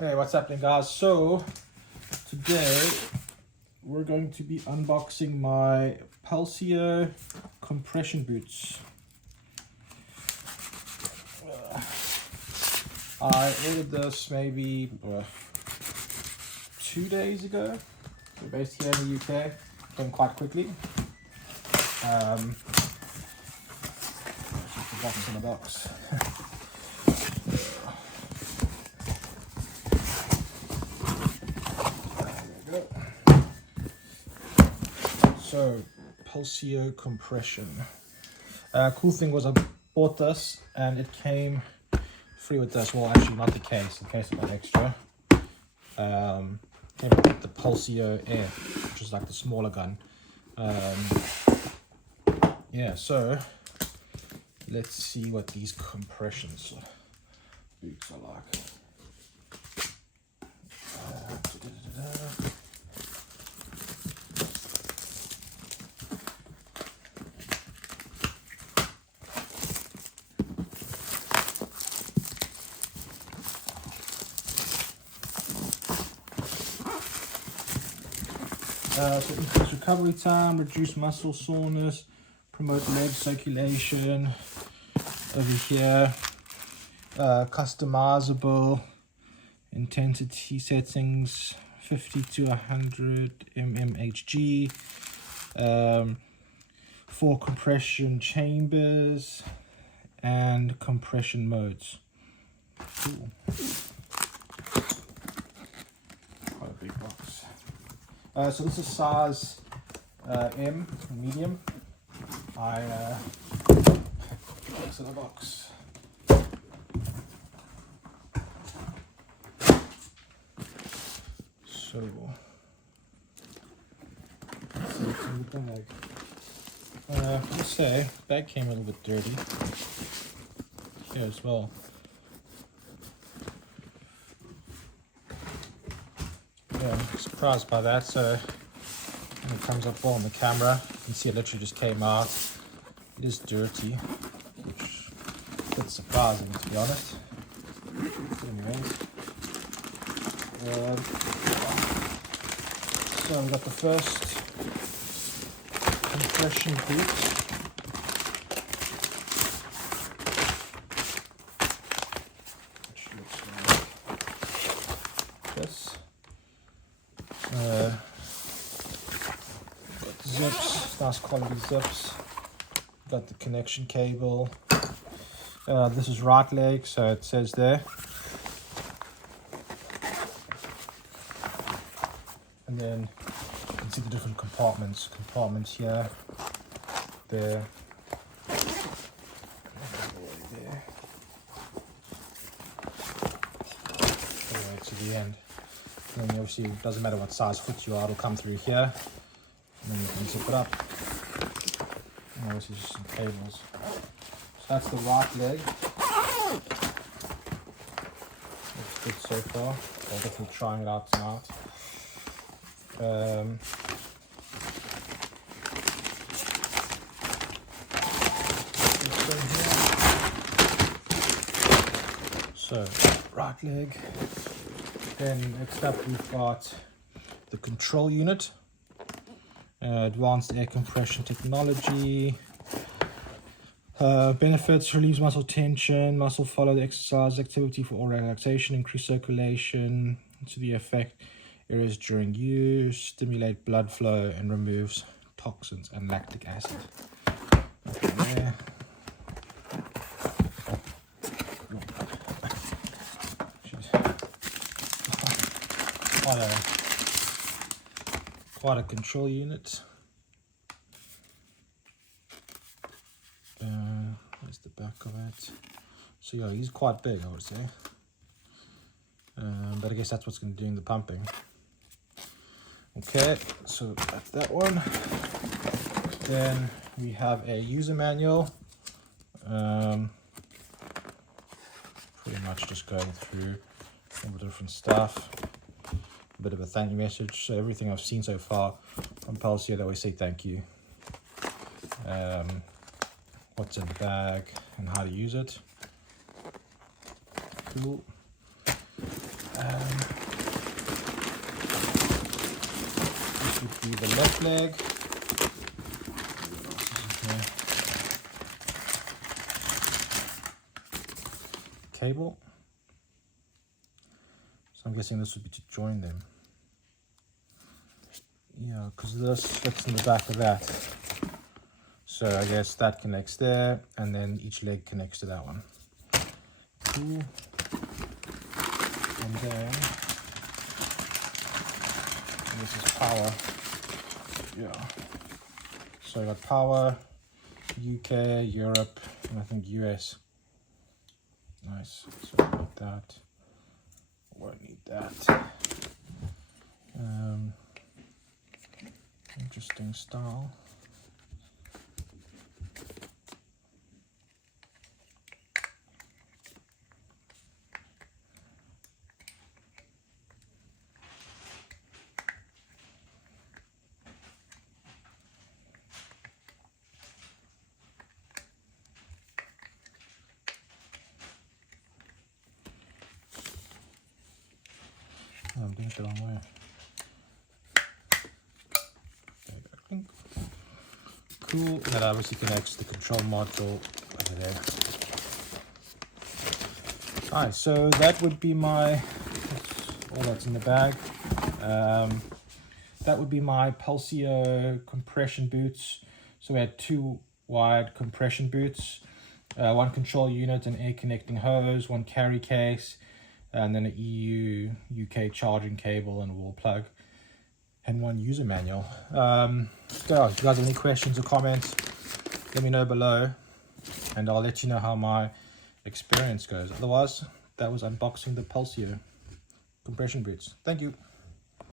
Hey, what's happening, guys? So today we're going to be unboxing my Pulsio compression boots. I ordered this maybe 2 days ago. We're based here in the UK, came quite quickly. There's just the box in the box. So, Pulsio Compression. Cool thing was I bought this and it came free with this. Well, actually not the case. The case got extra. Came with the Pulsio Air, which is like the smaller gun. Yeah, so let's see what these compressions boots are like. So increase recovery time, reduce muscle soreness, promote leg circulation. Over here, customizable intensity settings, 50 to 100 mmHg, 4 compression chambers, and compression modes. Cool. Quite a big box. So this is size M, medium. It's in the box. So let's see what's in the bag. Let's say the bag came a little bit dirty here as well. Yeah, I'm surprised by that. So when it comes up well on the camera, you can see it literally just came out. It is dirty, which is a bit surprising to be honest. Anyways, so we got the first compression boot. Which looks like this. Got zips, nice quality zips. Got the connection cable. This is right leg, so it says there. And then you can see the different compartments. Compartments here, there, there, all the way to the end. And then obviously it doesn't matter what size foot you are, it'll come through here. And then you can zip it up. And obviously just some cables. So that's the right leg. Looks good so far. I'll definitely trying it out tonight. So right leg. Then next up we've got the control unit. Advanced air compression technology. Benefits: relieves muscle tension, muscle follow the exercise activity for all relaxation, increase circulation to the effect areas during use, stimulate blood flow, and removes toxins and lactic acid. Okay, there. Quite a control unit. There's the back of it. So yeah, he's quite big, I would say. But I guess that's what's going to do in the pumping. Okay, so that's that one. Then we have a user manual. Pretty much just going through all the different stuff. A bit of a thank you message. So everything I've seen so far from Pulsio, they always say thank you. What's in the bag and how to use it. Cool. This would be the left leg. Cable. So I'm guessing this would be to join them. Yeah, because this fits in the back of that. So I guess that connects there, and then each leg connects to that one. Cool. And then this is power. Yeah. So I got power, UK, Europe, and I think US. Nice. So I need that. Won't need that. Interesting style. Oh, I'm doing it the wrong way. Cool. That obviously connects the control module over there. Alright, so that would be my, all that's in the bag. That would be my Pulsio compression boots. So we had 2 wired compression boots, 1 control unit, an air connecting hose, 1 carry case, and then an EU UK charging cable and a wall plug, and 1 user manual. So if you guys have any questions or comments, let me know below, and I'll let you know how my experience goes. Otherwise, that was unboxing the Pulsio compression boots. Thank you.